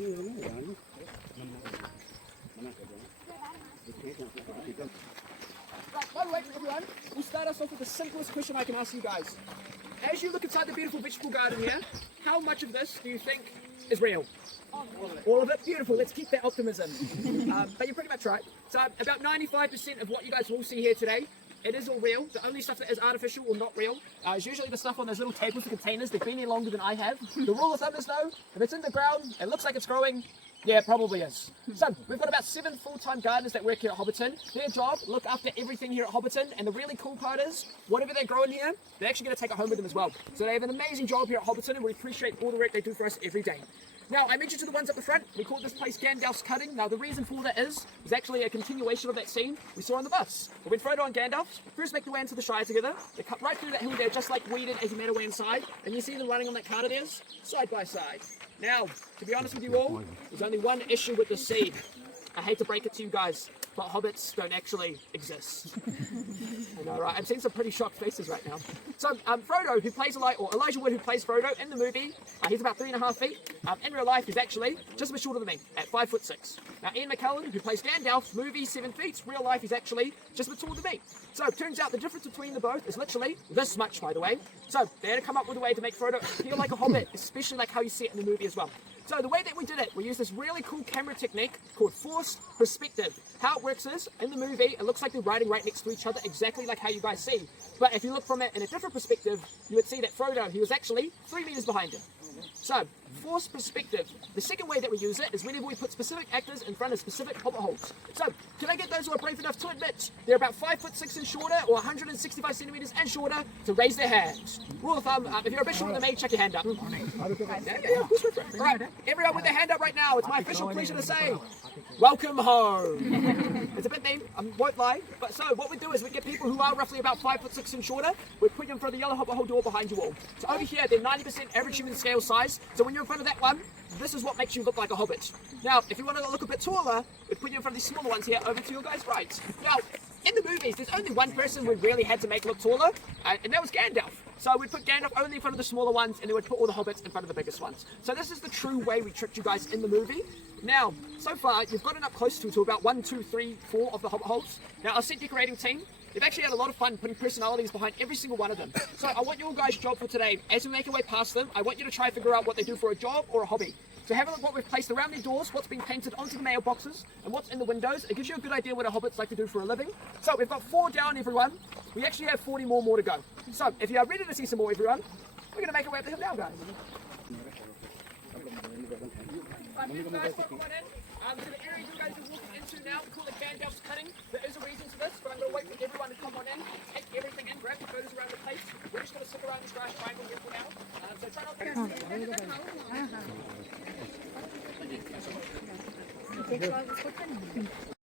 By the way, everyone, we'll start us off with the simplest question I can ask you guys. As you look inside the beautiful vegetable garden here, how much of this do you think is real? All of it? Beautiful. Let's keep that optimism. But you're pretty much right. So about 95% of what you guys will see here today, it is all real. The only stuff that is artificial or not real is usually the stuff on those little tables and containers. They've been here longer than I have. The rule of thumb is though, if it's in the ground, it looks like it's growing, yeah, it probably is. So, we've got about 7 full-time gardeners that work here at Hobbiton. Their job, look after everything here at Hobbiton, and the really cool part is, whatever they grow in here, they're actually going to take it home with them as well. So they have an amazing job here at Hobbiton, and we appreciate all the work they do for us every day. Now, I mentioned to the ones up the front, we call this place Gandalf's Cutting. Now, the reason for that is actually a continuation of that scene we saw on the bus. When Frodo and Gandalf first make their way into the Shire together, they cut right through that hill there, just like we did as you made our way inside, and you see them running on that cart of theirs, side by side. Now, to be honest with you all, there's only one issue with the seed. I hate to break it to you guys, but hobbits don't actually exist. I know, right? I'm seeing some pretty shocked faces right now. So, Frodo, who plays Elijah Wood, who plays Frodo in the movie, he's about 3.5 feet. In real life, he's actually just a bit shorter than me, at 5'6". Now, Ian McKellen, who plays Gandalf, movie 7 feet. Real life, he's actually just a bit taller than me. So, it turns out the difference between the both is literally this much, by the way. So, they had to come up with a way to make Frodo feel like a hobbit, especially like how you see it in the movie as well. So the way that we did it, we used this really cool camera technique called forced perspective. How it works is, in the movie, it looks like they're riding right next to each other, exactly like how you guys see. But if you look from it in a different perspective, you would see that Frodo, he was actually 3 meters behind him. So, forced perspective. The second way that we use it is whenever we put specific actors in front of specific hobbit holes. So, can I get those who are brave enough to admit they're about 5'6" and shorter, or 165 centimeters and shorter, to raise their hands? Rule of thumb, if you're a bit shorter than me, check your hand up. Alright, everyone with their hand up right now, it's my official pleasure to say, welcome home. It's a bit mean, I won't lie, but so what we do is we get people who are roughly about 5'6" and shorter, we put them through the yellow hobbit hole door behind you all. So over here, they're 90% average human scale size, so when you're in front of that one, this is what makes you look like a hobbit. Now, if you want to look a bit taller, we put you in front of these smaller ones here, over to your guys' right. Now, in the movies, there's only one person we really had to make look taller, and that was Gandalf. So we'd put Gandalf only in front of the smaller ones, and then we'd put all the hobbits in front of the biggest ones. So this is the true way we tricked you guys in the movie. Now, so far, you've gotten up close to about 1, 2, 3, 4 of the hobbit holes. Now, our set decorating team, they've actually had a lot of fun putting personalities behind every single one of them. So I want your guys' job for today, as we make our way past them, I want you to try and figure out what they do for a job or a hobby. So have a look at what we've placed around their doors, what's been painted onto the mailboxes, and what's in the windows. It gives you a good idea what our hobbits like to do for a living. So we've got 4 down, everyone. We actually have 40 more to go. So if you are ready to see some more, everyone, we're going to make our way up the hill now, guys. So the area you guys are walking into now, we call it Gandalf's Cutting. There is a reason to this, but I'm going to wait for everyone to come on in, take everything in, grab the photos around the place. We're just going to sit around this grass triangle here for now. So try not to